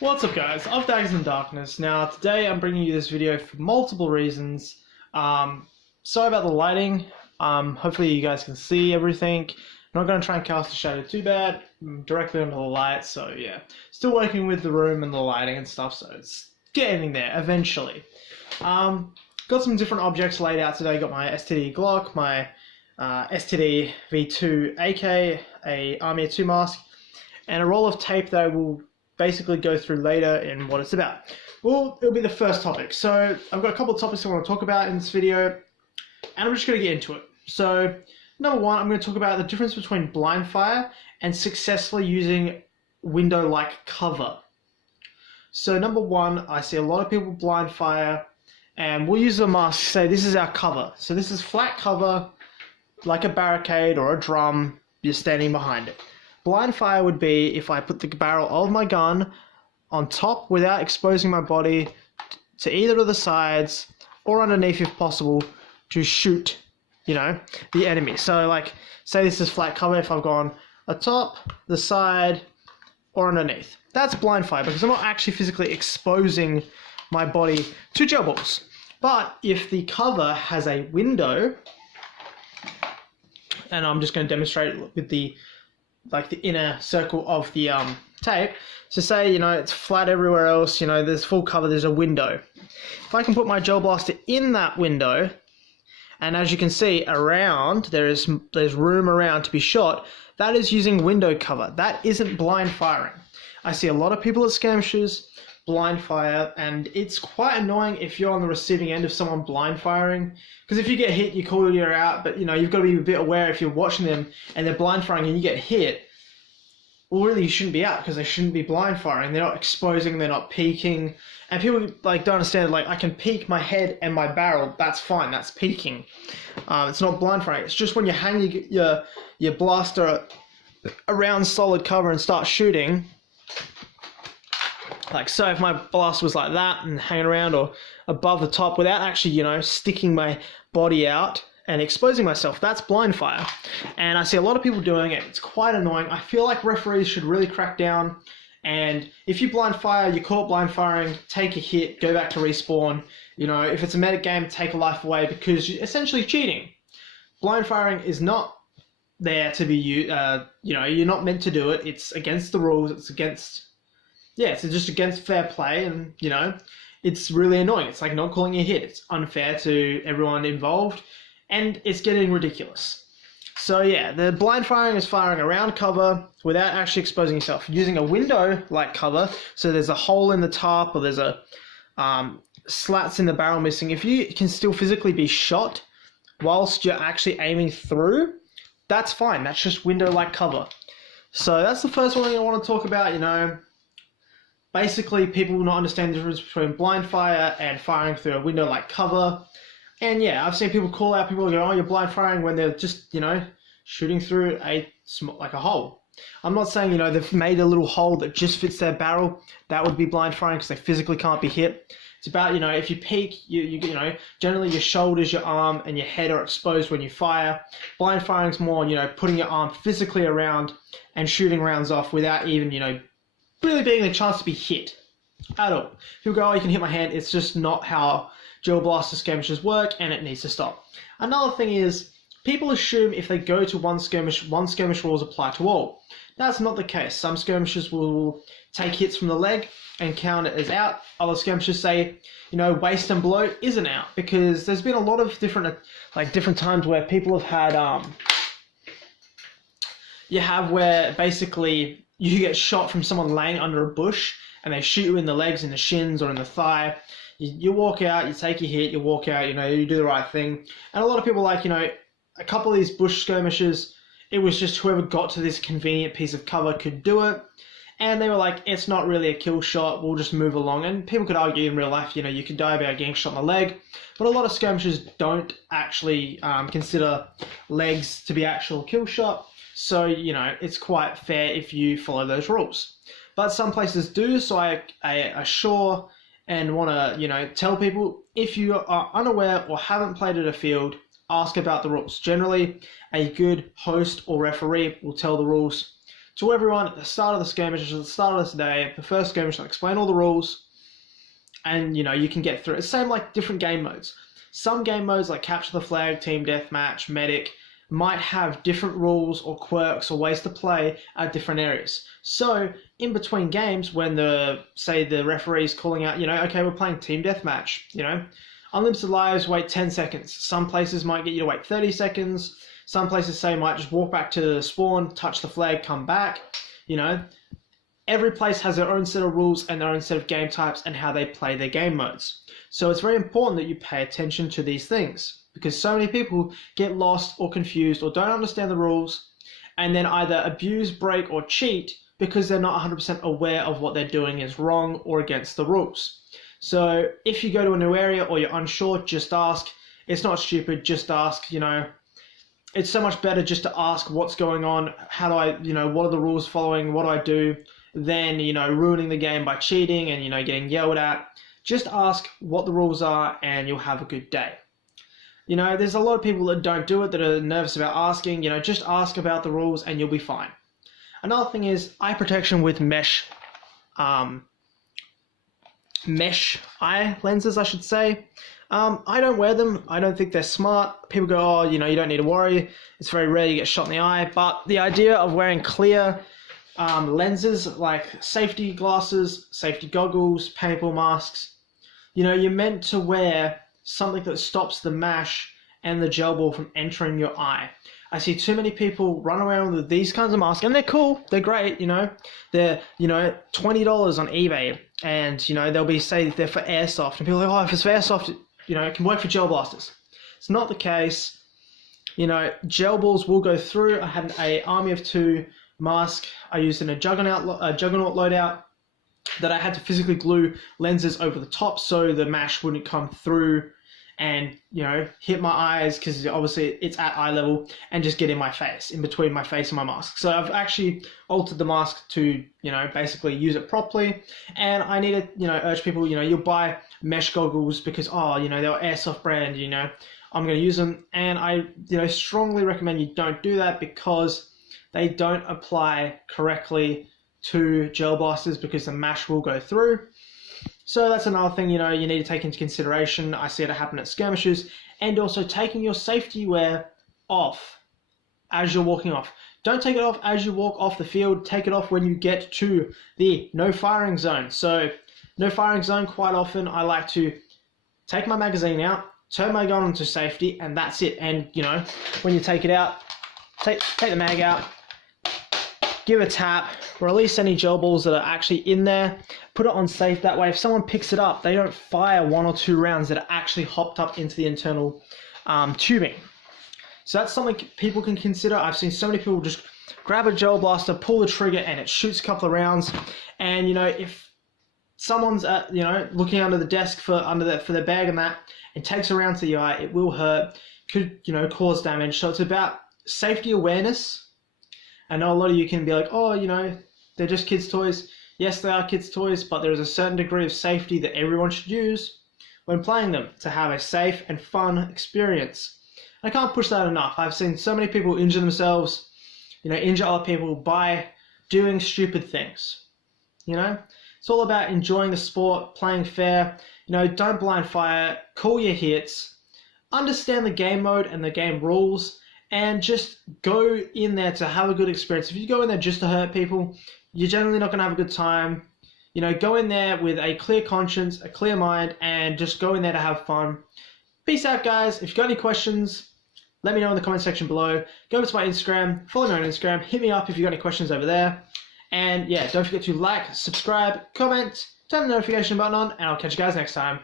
What's up guys, of Daggers in Darkness. Now today I'm bringing you this video for multiple reasons. Sorry about the lighting, hopefully you guys can see everything. I'm not going to try and cast a shadow too bad, directly under the light, so yeah. Still working with the room and the lighting and stuff, so it's getting there eventually. Got some different objects laid out today. Got my STD Glock, my STD V2 AK, a Army 2 mask, and a roll of tape that I will basically go through later in what it's about. Well, it'll be the first topic. So I've got a couple of topics I want to talk about in this video, and I'm just going to get into it. So number one, I'm going to talk about the difference between blind fire and successfully using window-like cover. So number one, I see a lot of people blind fire, and we'll use a mask to say this is our cover. So this is flat cover, like a barricade or a drum, you're standing behind it. Blind fire would be if I put the barrel of my gun on top without exposing my body to either of the sides or underneath if possible to shoot, the enemy. So like, say this is flat cover, if I've gone atop, the side, or underneath. That's blind fire because I'm not actually physically exposing my body to gel balls. But if the cover has a window, and I'm just going to demonstrate it with the inner circle of the tape. So say, it's flat everywhere else, there's full cover, there's a window. If I can put my gel blaster in that window, and as you can see around, there's room around to be shot, that is using window cover. That isn't blind firing. I see a lot of people at skirmishes blind fire, and it's quite annoying if you're on the receiving end of someone blind firing, because if you get hit, you call you're out, but you've got to be a bit aware if you're watching them and they're blind firing and you get hit, well really you shouldn't be out because they shouldn't be blind firing. They're not exposing, they're not peeking, and people don't understand, I can peek my head and my barrel, that's fine, that's peeking. It's not blind firing. It's just when you hang your blaster around solid cover and start shooting. So if my blast was like that and hanging around or above the top without actually, sticking my body out and exposing myself, that's blind fire. And I see a lot of people doing it. It's quite annoying. I feel like referees should really crack down. And if you blind fire, you're caught blind firing, take a hit, go back to respawn. If it's a medic game, take a life away because you're essentially cheating. Blind firing is not there to be used. You're not meant to do it. It's against the rules. It's against... Yeah, it's just against fair play, and, it's really annoying. It's like not calling a hit. It's unfair to everyone involved, and it's getting ridiculous. So yeah, the blind firing is firing around cover without actually exposing yourself. Using a window-like cover, so there's a hole in the top, or there's a slats in the barrel missing. If you can still physically be shot whilst you're actually aiming through, that's fine. That's just window-like cover. So that's the first one thing I want to talk about, Basically, people will not understand the difference between blind fire and firing through a window-like cover. And yeah, I've seen people call out, people go, oh, you're blind firing when they're just, shooting through a hole. I'm not saying, they've made a little hole that just fits their barrel. That would be blind firing because they physically can't be hit. It's about, if you peek, generally your shoulders, your arm, and your head are exposed when you fire. Blind firing is more, putting your arm physically around and shooting rounds off without even, really being a chance to be hit at all. People go, oh, you can hit my hand. It's just not how gel blaster skirmishes work, and it needs to stop. Another thing is, people assume if they go to one skirmish rules apply to all. That's not the case. Some skirmishes will take hits from the leg and count it as out. Other skirmishes say, waist and below isn't out, because there's been a lot of different times where people have had, where basically you get shot from someone laying under a bush and they shoot you in the legs, in the shins, or in the thigh. You walk out, you take your hit, you walk out, you do the right thing. And a lot of people a couple of these bush skirmishes, it was just whoever got to this convenient piece of cover could do it. And they were like, it's not really a kill shot, we'll just move along. And people could argue in real life, you could die by getting shot in the leg. But a lot of skirmishes don't actually consider legs to be actual kill shot. So, it's quite fair if you follow those rules. But some places do, so I assure and want to, tell people, if you are unaware or haven't played at a field, ask about the rules. Generally, a good host or referee will tell the rules to everyone at the start of the skirmish, at the start of this day, the first skirmish, I'll explain all the rules, and you can get through it. It's the same like different game modes. Some game modes like Capture the Flag, Team Deathmatch, Medic might have different rules or quirks or ways to play at different areas. So in between games, when the referee's calling out, okay, we're playing Team Deathmatch, unlimited lives, wait 10 seconds. Some places might get you to wait 30 seconds. Some places might just walk back to the spawn, touch the flag, come back. Every place has their own set of rules and their own set of game types and how they play their game modes. So it's very important that you pay attention to these things, because so many people get lost or confused or don't understand the rules and then either abuse, break, or cheat because they're not 100% aware of what they're doing is wrong or against the rules. So if you go to a new area or you're unsure, just ask. It's not stupid, just ask. It's so much better just to ask what's going on, how do I, what are the rules following, what do I do, than, ruining the game by cheating and, getting yelled at. Just ask what the rules are and you'll have a good day. There's a lot of people that don't do it, that are nervous about asking. Just ask about the rules and you'll be fine. Another thing is eye protection with mesh eye lenses, I should say. I don't wear them. I don't think they're smart. People go, oh, you don't need to worry. It's very rare you get shot in the eye. But the idea of wearing clear lenses like safety glasses, safety goggles, paintball masks, you're meant to wear something that stops the mash and the gel ball from entering your eye. I see too many people run around with these kinds of masks, and they're cool, they're great, they're, $20 on eBay, and, they'll be, say, they're for airsoft, and people are like, oh, if it's for airsoft, it can work for gel blasters. It's not the case. Gel balls will go through. I had an Army of Two mask I used in a Juggernaut loadout that I had to physically glue lenses over the top so the mash wouldn't come through and, hit my eyes, because obviously it's at eye level, and just get in my face, in between my face and my mask. So I've actually altered the mask to, basically use it properly. And I need to, urge people, you'll buy mesh goggles because, oh, they're airsoft brand, I'm going to use them. And I, strongly recommend you don't do that, because they don't apply correctly to gel blasters, because the mash will go through. So that's another thing, you need to take into consideration. I see it happen at skirmishes, and also taking your safety wear off as you're walking off. Don't take it off as you walk off the field. Take it off when you get to the no firing zone. So no firing zone, quite often I like to take my magazine out, turn my gun onto safety, and that's it. And, when you take it out, take the mag out, give a tap, release any gel balls that are actually in there, put it on safe. That way, if someone picks it up, they don't fire 1 or 2 rounds that are actually hopped up into the internal tubing. So that's something people can consider. I've seen so many people just grab a gel blaster, pull the trigger, and it shoots a couple of rounds. And, if someone's looking under the desk for their bag and that, and takes a round to the eye, it will hurt, could, cause damage. So it's about safety awareness. I know a lot of you can be like, oh, they're just kids' toys. Yes, they are kids' toys, but there is a certain degree of safety that everyone should use when playing them to have a safe and fun experience. I can't push that enough. I've seen so many people injure themselves, injure other people by doing stupid things. It's all about enjoying the sport, playing fair. Don't blind fire, call your hits, understand the game mode and the game rules, and just go in there to have a good experience. If you go in there just to hurt people, you're generally not going to have a good time. Go in there with a clear conscience, a clear mind, and just go in there to have fun. Peace out, guys. If you've got any questions, let me know in the comment section below. Go over to my Instagram, follow me on Instagram, hit me up if you've got any questions over there. And yeah, don't forget to like, subscribe, comment, turn the notification button on, and I'll catch you guys next time.